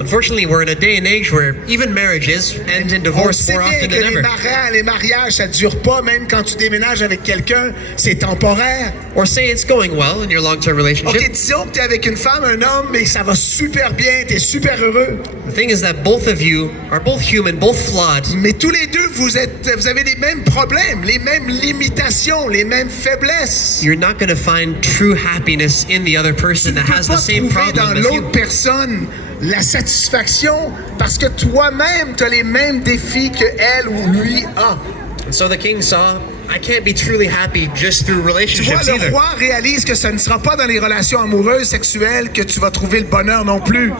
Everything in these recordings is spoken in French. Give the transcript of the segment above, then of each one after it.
Unfortunately, we're in a day and age where even marriages end in On divorce sait more bien often que than ever. les mariages, ça dure pas, même quand tu déménages avec quelqu'un, c'est temporaire. Or say it's going well in your long-term relationship. Ok, disons que t'es avec une femme, un homme, mais ça va super bien, t'es super heureux. The thing is that both of you are both human, both flawed. Mais tous les deux, vous avez les mêmes problèmes, les mêmes limitations, les mêmes faiblesses. You're not going to find true happiness in the other person that has the same trouver dans problem as you. l'autre personne la satisfaction parce que toi-même, tu as les mêmes défis que elle ou lui a. And so the king saw, I can't be truly happy just through Tu vois, relationships le either. roi réalise que ce ne sera pas dans les relations amoureuses, sexuelles que tu vas trouver le bonheur non plus.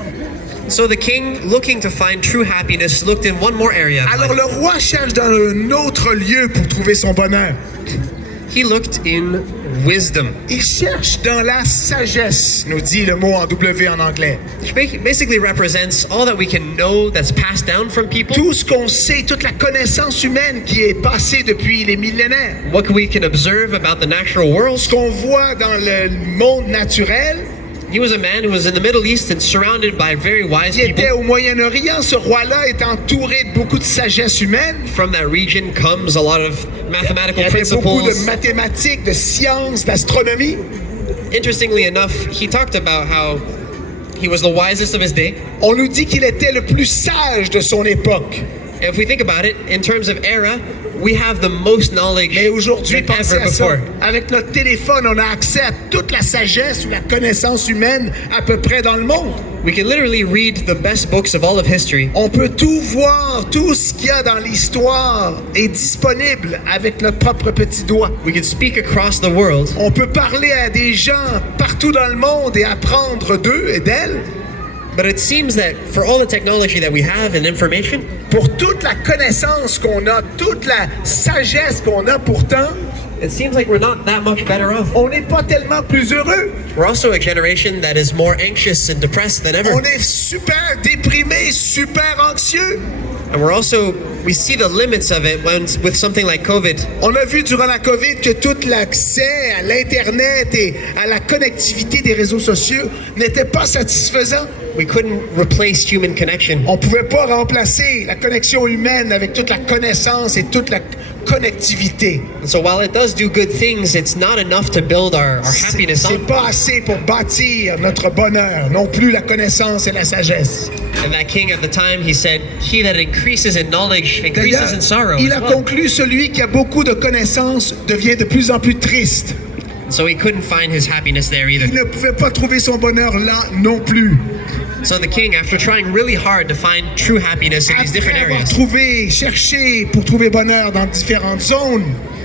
So the king, looking to find true happiness, looked in one more area of Alors life. le roi cherche dans un autre lieu pour trouver son bonheur. He looked in wisdom, Il cherche dans la sagesse, nous dit le mot en W en anglais. which basically represents all that we can know that's passed down from people, Tout ce qu'on sait, toute la connaissance humaine qui est passée depuis les millénaires. what we can observe about the natural world. Ce qu'on voit dans le monde naturel, He was a man who was in the Middle East and surrounded by very wise qui était people. au Moyen-Orient. Ce roi-là est entouré de beaucoup de sagesse humaine. From that region comes a lot of Il mathematical y avait beaucoup de principles. mathématiques, de sciences, d'astronomie. Interestingly enough, he talked about how he was the wisest of his day. On nous dit qu'il était le plus sage de son époque. If we think about it, in terms of era, we have the most knowledge Mais aujourd'hui, than pensez ever à ça. before. Avec notre téléphone, on a accès à toute la sagesse ou la connaissance humaine à peu près dans le monde. We can literally read the best books of all of history. On peut tout voir, tout ce qu'il y a dans l'histoire est disponible avec notre propre petit doigt. We can speak across the world. On peut parler à des gens partout dans le monde et apprendre d'eux et d'elles. But it seems that for all the technology that we have and information, Pour toute la connaissance qu'on a, toute la sagesse qu'on a pourtant, it seems like we're not that much better off. on n'est pas tellement plus heureux. We're also a generation that is more anxious and depressed than ever. On est super déprimé, super anxieux. And we see the limits of it with something like COVID. On a vu durant la COVID que tout l'accès à l'Internet et à la connectivité des réseaux sociaux n'était pas satisfaisant. We couldn't replace human connection. On ne pouvait pas remplacer la connexion humaine avec toute la connaissance et toute la connectivité. And so while it does do good things, it's not enough to build our happiness C'est on. pas assez pour bâtir notre bonheur, non plus la connaissance et la sagesse. And that king at the time, he said, he that increases in knowledge increases in sorrow. Il as a well. conclu, celui qui a beaucoup de connaissances devient de plus en plus triste. So he couldn't find his happiness there either. Il ne pouvait pas trouver son bonheur là non plus. So the king, after trying really hard to find true happiness in these different Après avoir areas, cherché pour trouver bonheur dans différentes zones,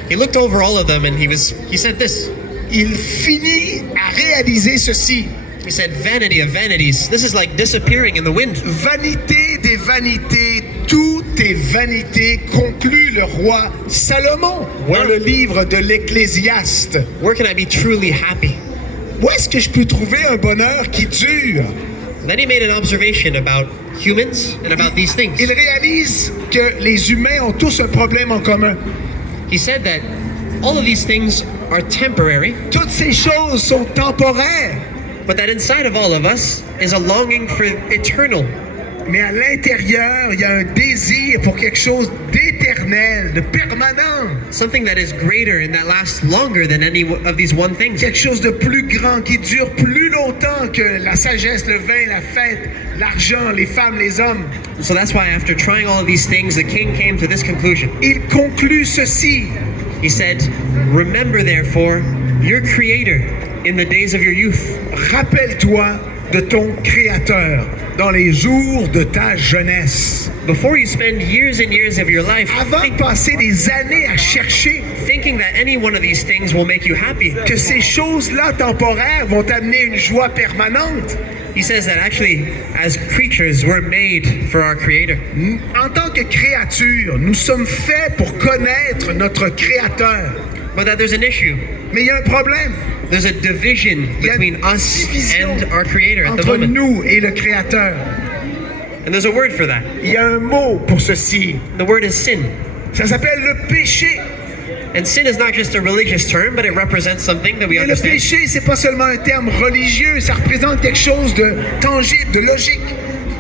he looked over all of them and he said this. il finit à réaliser ceci. He said, vanity of vanities. This is like disappearing in the wind. Vanité des vanités, tout est vanité, conclut le roi Salomon dans le livre de l'Ecclésiastes. Where can I be truly happy? Où est-ce que je peux trouver un bonheur qui dure? Then he made an observation about humans and about these things. Il réalise que les humains ont tous un problème en commun. He said that all of these things are temporary, Toutes ces choses sont temporaires, but that inside of all of us is a longing for eternal. mais à l'intérieur, il y a un désir pour quelque chose d'éternel, de permanent. Something that is greater and that lasts longer than any of these one things. Quelque chose de plus grand qui dure plus longtemps que la sagesse, le vin, la fête, l'argent, les femmes, les hommes. So that's why after trying all of these things, the king came to this conclusion. Il conclut ceci. He said, remember therefore your creator in the days of your youth. Rappelle-toi de ton Créateur dans les jours de ta jeunesse. Before you spend years and years of your life Avant de passer des années à chercher thinking that any one of these things will make you happy, que ces choses-là temporaires vont t'amener une joie permanente. he says that actually, as creatures, we're made for our creator. En tant que créature, nous sommes faits pour connaître notre Créateur. But that there's an issue. Mais il y a un problème There's a division Il y a between une us division and our creator at the entre moment. nous et le Créateur. And there's a word for that. Il y a un mot pour ceci. The word is sin. Ça s'appelle le péché. And sin is not just a religious term, but it represents something that we Et le understand. péché, c'est pas seulement un terme religieux, ça représente quelque chose de tangible, de logique.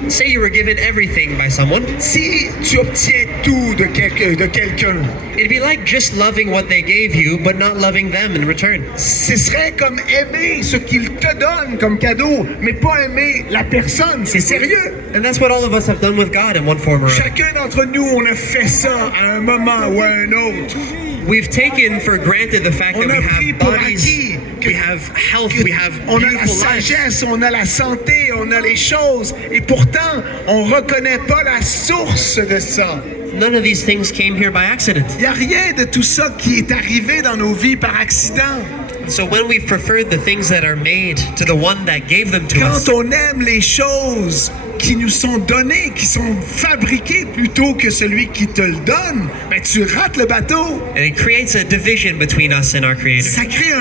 say you were given everything by someone, Si tu obtiens tout de quelqu'un, it'd be like just loving what they gave you, but not loving them in return. ce serait comme aimer ce qu'il te donne comme cadeau, mais pas aimer la personne. C'est sérieux. And that's what all of us have done with God in one form or another. Chacun d'entre nous, on a fait ça à un moment ou à un autre. We've taken for granted the fact that On a we pris have pour bodies, acquis que- we have health, we have On a la beautiful lives. sagesse, on a la santé, on a les choses, et pourtant, on reconnaît pas la source de ça. None of these things came here by accident. Il n'y a rien de tout ça qui est arrivé dans nos vies par accident. So when we've preferred the things that are made to the one that gave them to us, Quand on aime les choses qui nous sont données, qui sont fabriquées plutôt que celui qui te le donne, ben tu rates le bateau. and it creates a division between us and our Creator. Ça crée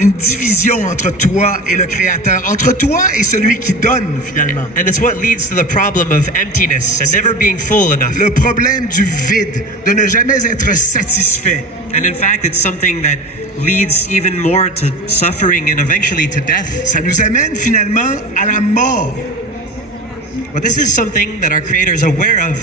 une division entre toi et le Créateur, entre toi et celui qui donne finalement. And it's what leads to the problem of emptiness and never being full enough. Le problème du vide, de ne jamais être satisfait. And in fact, it's something that leads even more to suffering and eventually to death. Ça nous amène finalement à la mort. But this is something that our Creator is aware of.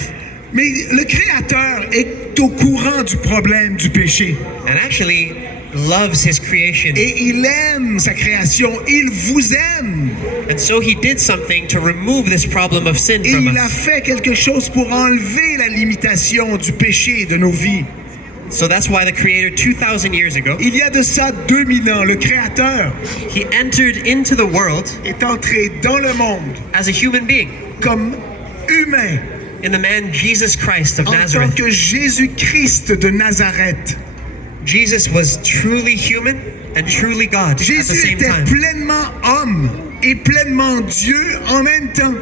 Mais le Créateur est au courant du problème du péché. And actually loves his creation. Et il aime sa création. Il vous aime. And so he did something to remove this problem of sin Et from il a us. fait quelque chose pour enlever la limitation du péché de nos vies. So that's why the Creator 2,000 years ago, Il y a de ça 2000 ans, le Créateur he entered into the world est entré dans le monde as a human being comme humain in the man Jesus Christ of en tant Nazareth. que Jésus-Christ de Nazareth. Jesus was truly human and truly God at the Jésus same était time. pleinement homme et pleinement Dieu en même temps.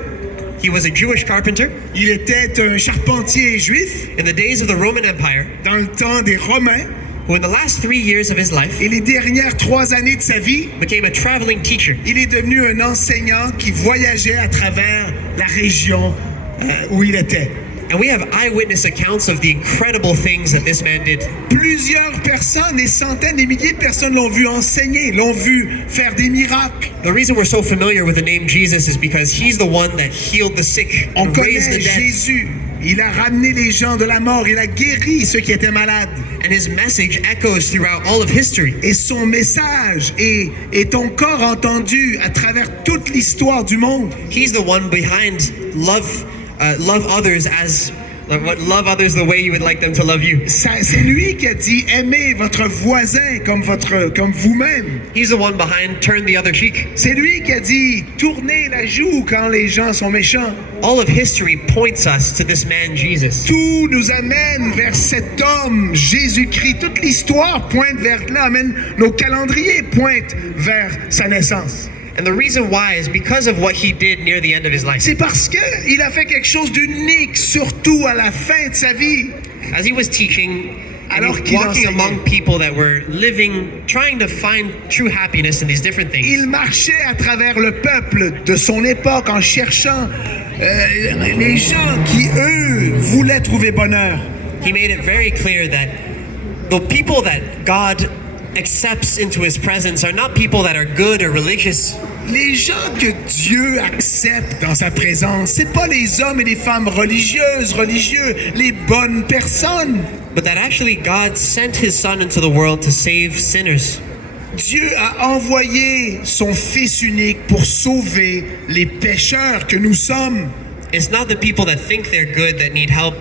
He was a Jewish carpenter Il était un charpentier juif in the days of the Roman Empire, dans le temps des Romains who in the last 3 years of his life et les dernières 3 années de sa vie, became a traveling teacher. il est devenu un enseignant qui voyageait à travers la région où il était. And we have eyewitness accounts of the incredible things that this man did. Plusieurs personnes, des centaines, des milliers de personnes l'ont vu enseigner, l'ont vu faire des miracles. The reason we're so familiar with the name Jesus is because he's the one that healed the sick On and raised connaît the dead. Jésus. Il a ramené les gens de la mort, il a guéri ceux qui étaient malades. And his message echoes throughout all of history. Et son message est encore entendu à travers toute l'histoire du monde. He's the one behind love others love others the way you would like them to love you. C'est lui qui a dit aimez votre voisin comme vous-même. He's the one behind turn the other cheek. C'est lui qui a dit tournez la joue quand les gens sont méchants. All of history points us to this man Jesus. Tout nous amène vers cet homme Jésus-Christ. Toute l'histoire pointe vers là, même nos calendriers pointent vers sa naissance. And the reason why is because of what he did near the end of his life. C'est parce que il a fait quelque chose d'unique, surtout à la fin de sa vie. As he was teaching, and Alors he was qu'il walking enseignait. among people that were living, trying to find true happiness in these different things. Il marchait à travers le peuple de son époque en cherchant les gens qui, eux, voulaient trouver bonheur. He made it very clear that the people that God accepts into his presence are not people that are good or religious. Les gens que Dieu accepte dans sa présence, c'est pas les hommes et les femmes religieux, les bonnes personnes. But that actually God sent his son into the world to save sinners. Dieu a envoyé son Fils unique pour sauver les pécheurs que nous sommes. It's not the people that think they're good that need help,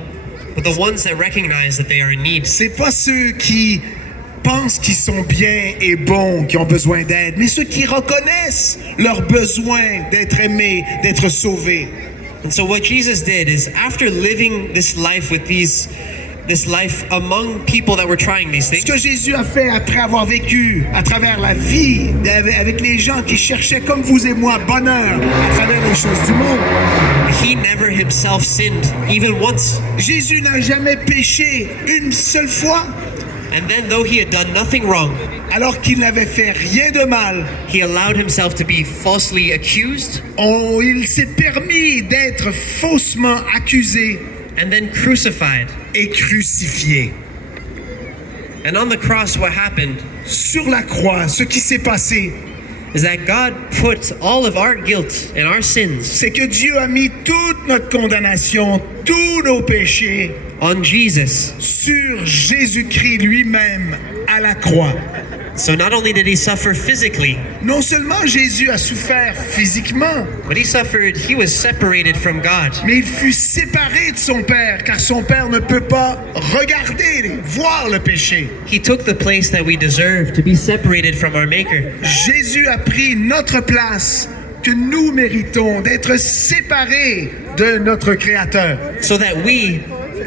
but the ones that recognize that they are in need. C'est pas ceux qui pensent qu'ils sont bien et bons qui ont besoin d'aide, mais ceux qui reconnaissent leur besoin d'être aimés, d'être sauvés. And so what Jesus did is after living this life with this life among people that were trying these Ce things, que Jésus a fait après avoir vécu à travers la vie avec les gens qui cherchaient comme vous et moi bonheur à travers les choses du monde. he never himself sinned even once. Jésus n'a jamais péché une seule fois, And then though he had done nothing wrong, alors qu'il n'avait fait rien de mal. he allowed himself to be falsely accused Il s'est permis d'être faussement accusé and then crucified. et crucifié. And on the cross what happened Sur la croix, ce qui s'est passé, is that God put all of our guilt and our sins c'est que Dieu a mis toute notre condamnation, tous nos péchés on Jesus. sur Jésus-Christ lui-même à la croix. So not only did he suffer physically, Non seulement Jésus a souffert physiquement, but he was separated from God. mais il fut séparé de son Père, car son Père ne peut pas regarder, voir le péché. He took the place that we deserve to be separated from our Maker. Jésus a pris notre place que nous méritons d'être séparés de notre Créateur, So that we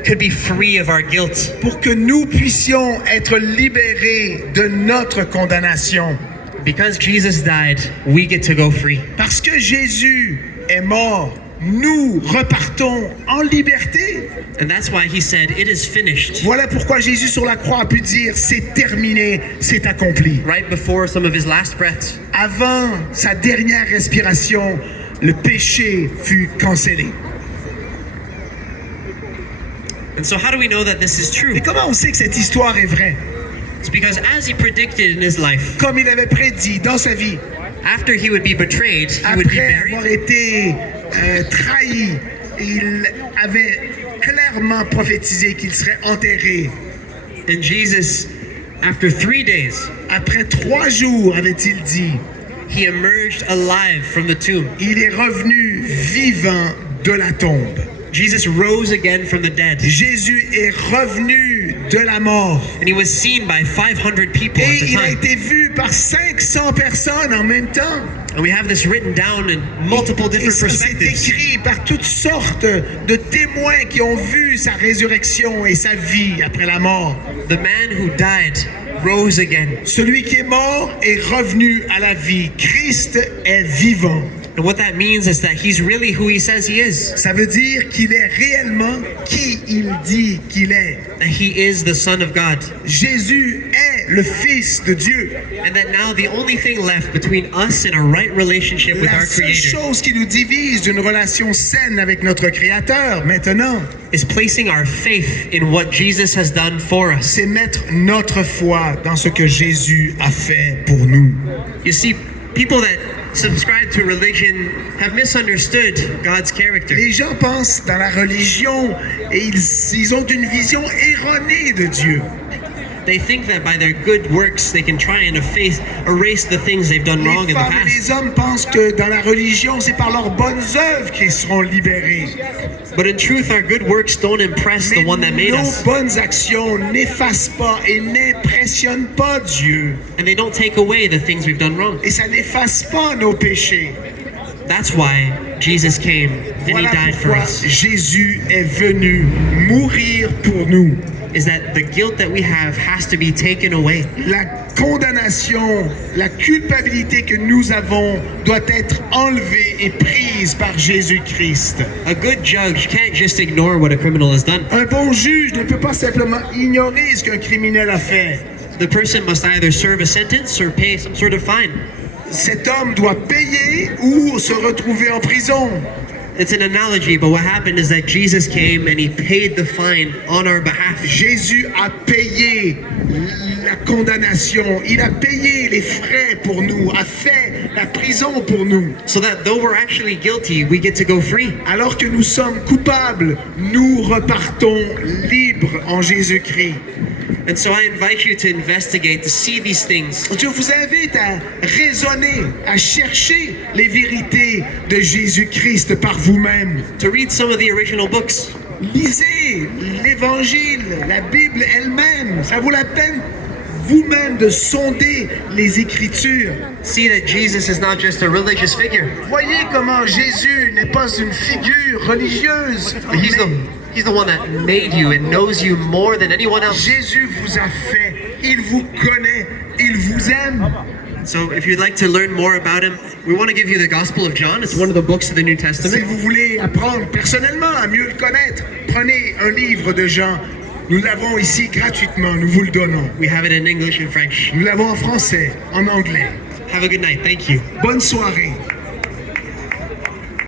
could be free of our guilt. pour que nous puissions être libérés de notre condamnation. Because Jesus died, we get to go free. Parce que Jésus est mort, nous repartons en liberté. And that's why he said, "It is finished." Voilà pourquoi Jésus sur la croix a pu dire, c'est terminé, c'est accompli. Right before some of his last breaths. Avant sa dernière respiration, le péché fut cancellé. And so how do we know that this is true? Et comment on sait que cette histoire est vraie? It's because as he predicted in his life, Comme il avait prédit dans sa vie, after he would be betrayed, he would be après buried. avoir été trahi, il avait clairement prophétisé qu'il serait enterré. And Jesus, after 3 days, Après 3 jours, avait-il dit, he emerged alive from the tomb. il est revenu vivant de la tombe. Jesus rose again from the dead. Jésus est revenu de la mort. And he was seen by 500 people at Et the il a time. été vu par 500 personnes en même temps. And we have this written down in multiple Et different ça s'est perspectives. écrit par toutes sortes de témoins qui ont vu sa résurrection et sa vie après la mort. The man who died rose again. Celui qui est mort est revenu à la vie. Christ est vivant. And what that means is that he's really who he says he is. Ça veut dire qu'il est réellement qui il dit qu'il est. That he is the Son of God. Jésus est le Fils de Dieu. And that now the only thing left between us and a right relationship with La our seule Creator chose qui nous divise d'une relation saine avec notre Créateur maintenant, is placing our faith in what Jesus has done for us. c'est mettre notre foi dans ce que Jésus a fait pour nous. You see, people that subscribe to religion have misunderstood God's character. Les gens pensent dans la religion et ils ont une vision erronée de Dieu. They think that by their good works they can try and erase the things they've done wrong Les in the femmes et past. les hommes pensent que dans la religion, c'est par leurs bonnes œuvres qu'ils seront libérés. But in truth, our good works don't impress the Mais one that made nos us. bonnes actions n'effacent pas et n'impressionnent pas Dieu. And they don't take away the things we've done wrong. Et ça n'efface pas nos péchés. That's why Jesus came and he Voilà died for pourquoi us. Jésus est venu mourir pour nous. Is that the guilt that we have has to be taken away. La condamnation, la culpabilité que nous avons doit être enlevée et prise par Jésus-Christ. A good judge can't just ignore what a criminal has done. Un bon juge ne peut pas simplement ignorer ce qu'un criminel a fait. The person must either serve a sentence or pay some sort of fine. Cet homme doit payer ou se retrouver en prison. It's an analogy, but what happened is that Jesus came and he paid the fine on our behalf. Jésus a payé la condamnation, il a payé les frais pour nous, a fait la prison pour nous. So that though we're actually guilty, we get to go free. Alors que nous sommes coupables, nous repartons libres en Jésus-Christ. And so I invite you to investigate, to see these things. Je vous invite à raisonner, à chercher les vérités de Jésus-Christ par vous-même. To read some of the original books. Lisez l'Évangile, la Bible elle-même. Ça vaut la peine vous-même de sonder les Écritures. See that Jesus is not just a religious figure. Voyez comment Jésus n'est pas une figure religieuse. But he's the one that made you and knows you more than anyone else. Jésus vous a fait, il vous connaît, il vous aime. So if you'd like to learn more about him, we want to give you the Gospel of John. It's one of the books of the New Si Testament. vous voulez apprendre personnellement à mieux le connaître, prenez un livre de Jean. Nous l'avons ici gratuitement, nous vous le donnons. We have it in English and French. Nous l'avons en français, en anglais. Have a good night. Thank you. Bonne soirée.